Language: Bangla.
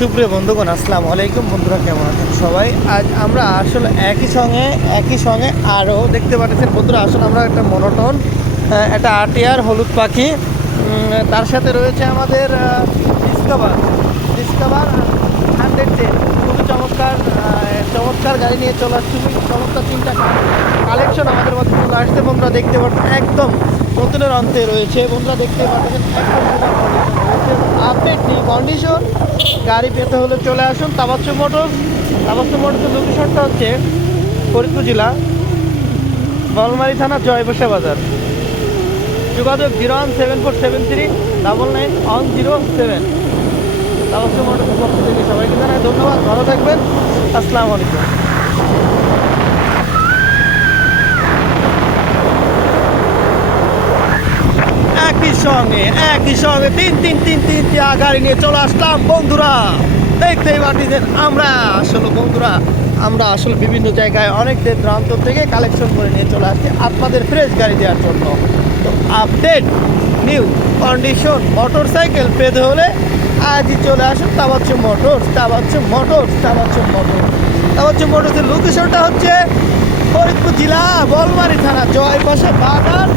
সুপ্রিয় বন্ধুগণ, আসসালামু আলাইকুম। বন্ধুরা কেমন আছেন সবাই? আজ আমরা আসলে একই সঙ্গে আরও দেখতে পাচ্ছেন বন্ধুরা, আসলে আমরা একটা মনোটন, একটা আটিয়ার হলুদ পাখি, তার সাথে রয়েছে আমাদের ডিসকভার ডিসকভার 110। খুবই চমৎকার গাড়ি নিয়ে চলে আসছে। খুবই চমৎকার তিনটা কালেকশন আমাদের মধ্যে চলে আসছে। বন্ধুরা দেখতে পাচ্ছেন একদম নতুনের অন্তে রয়েছে। বন্ধুরা দেখতে পাচ্ছেন একদম আপডেট নিউ কন্ডিশন গাড়ি পেতে হলে চলে আসুন তাবাচ্চু মোটরস। মোটরসের লোকেশনটা হচ্ছে ফরিদপুর জেলা, বলমারী থানা, জয়বসা বাজার। যোগাযোগ 01747399107। তাবাচ্চু মোটরসের পক্ষ থেকে সবাইকে জানাই ধন্যবাদ। ভালো থাকবেন। আসসালামু আলাইকুম। একই সঙ্গে তিনটি গাড়ি নিয়ে চলে আসলাম বন্ধুরা। দেখতেই পাচ্ছেন আমরা আসলে বিভিন্ন জায়গায় অনেক প্রান্ত থেকে কালেকশন করে নিয়ে চলে আসছি আপনাদের ফ্রেশ গাড়ি দেওয়ার জন্য। তো আপডেট নিউ কন্ডিশন মোটরসাইকেল পেতে হলে আজই চলে আসুন তাবাচ্চু মোটরসের লোকেশনটা হচ্ছে ফরিদপুর জেলা, বলমারী থানা, জয়বসা বাজার।